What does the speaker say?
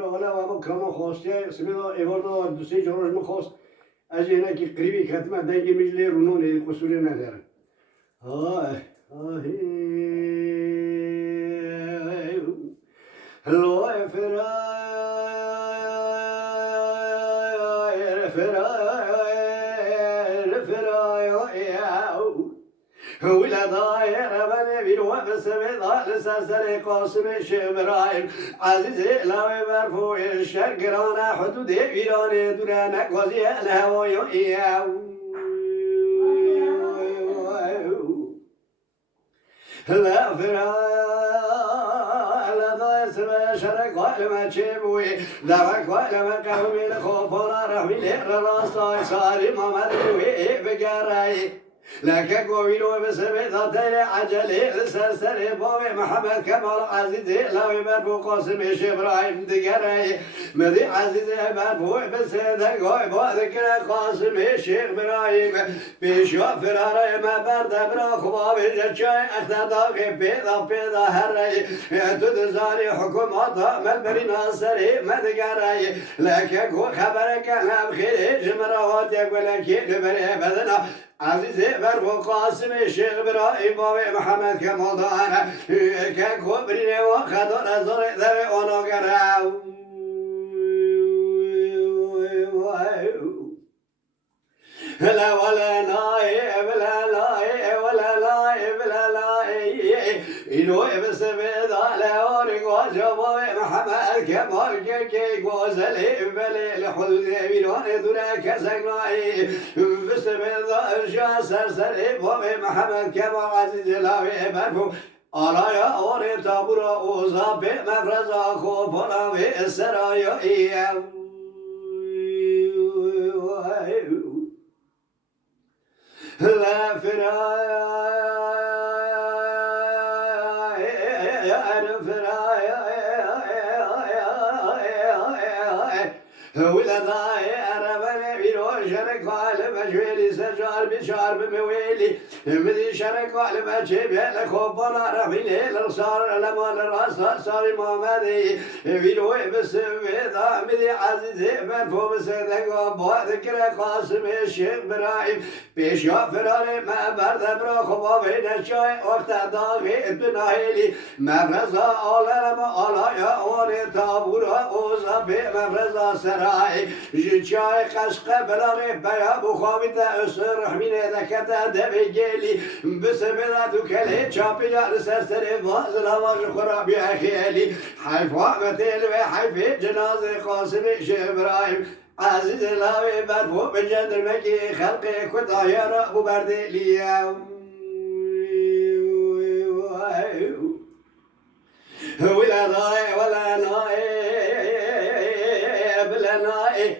برای حالا و ما کام خواسته سمیدا ایواردا دو سه جورج مخواست از اینه که قریبی کتمه دنگی میجلی رونونی قصوری نداره آه آه هلو ولا ضاير بني بينو بسمي لساسر قاسم شبرايم عزيزي لا مرفوع الشقرانا حدود إيران دورانا قضي الهوى لا فرا لا ضاير سما شرق ولا تشبوي لا ولا ما قومي لخوف ولا رحمي للراس صاري ما مدري بقراي لك قويلو بسبب ذاتي عجلي سرسري بابي محمد كمال عزيزي لاوي مرفو قاسم إبراهيم دقري مدي عزيزي مرفو بسيدة قوي ذكر قاسم إبراهيم بيشوف فراري ما برد برا خبابي جاي أخذ داغي بيضا هري تدزاري حكومات ملبري ناصري مدقري لك قو خبرك أنا بخير جمرات يقول لك لبري بدنا عزيزي برفو قاسم الشيخ إبراهيم بابي محمد كمال دانا كبريني وخدر أزر ذري ونقراو لا ولا ناي ولا لاي ولا لاي ولا لاي إنو بسبب على أورق وجبا محمد كمال كي غزلي بلي لحدود بينون دونا كسقناي بسبب الرجال سرسري بابي محمد كمال عزيز لاوي مرفوع آلایا آوری تابورا اوزا به مفرزا خوبانا به سرایا لا ولا ضايع ربنا بينو شرك على مجويلي سجار بشار بمويلي مدي شرك على مجيب لكوبنا رحمي للصار لما الراس صار محمدي بينو بسويدا مدي عزيزي مرفوع بسدق وبذكر قاسم الشيخ إبراهيم بيشوف فراري ما برد برا خبا بين الشاي وقت داغي بناهيلي مفرزا على ما على يا وري تابورا اوزا بمفرزا سراي جاي قشقه بلاغي بيا بخابي اسر رحمينه دكتا دبيجيلي بسبب دوكلي تشابيا لسرسر فازل هواج خرابي اخيلي حيفا متيل وحيفي جنازه قاسم الشيخ إبراهيم عزيز لاوي مرفوع بجندر مكي خلقي كنت عيارة ابو برديلي ولا ضايع ولا ناي بلا ناي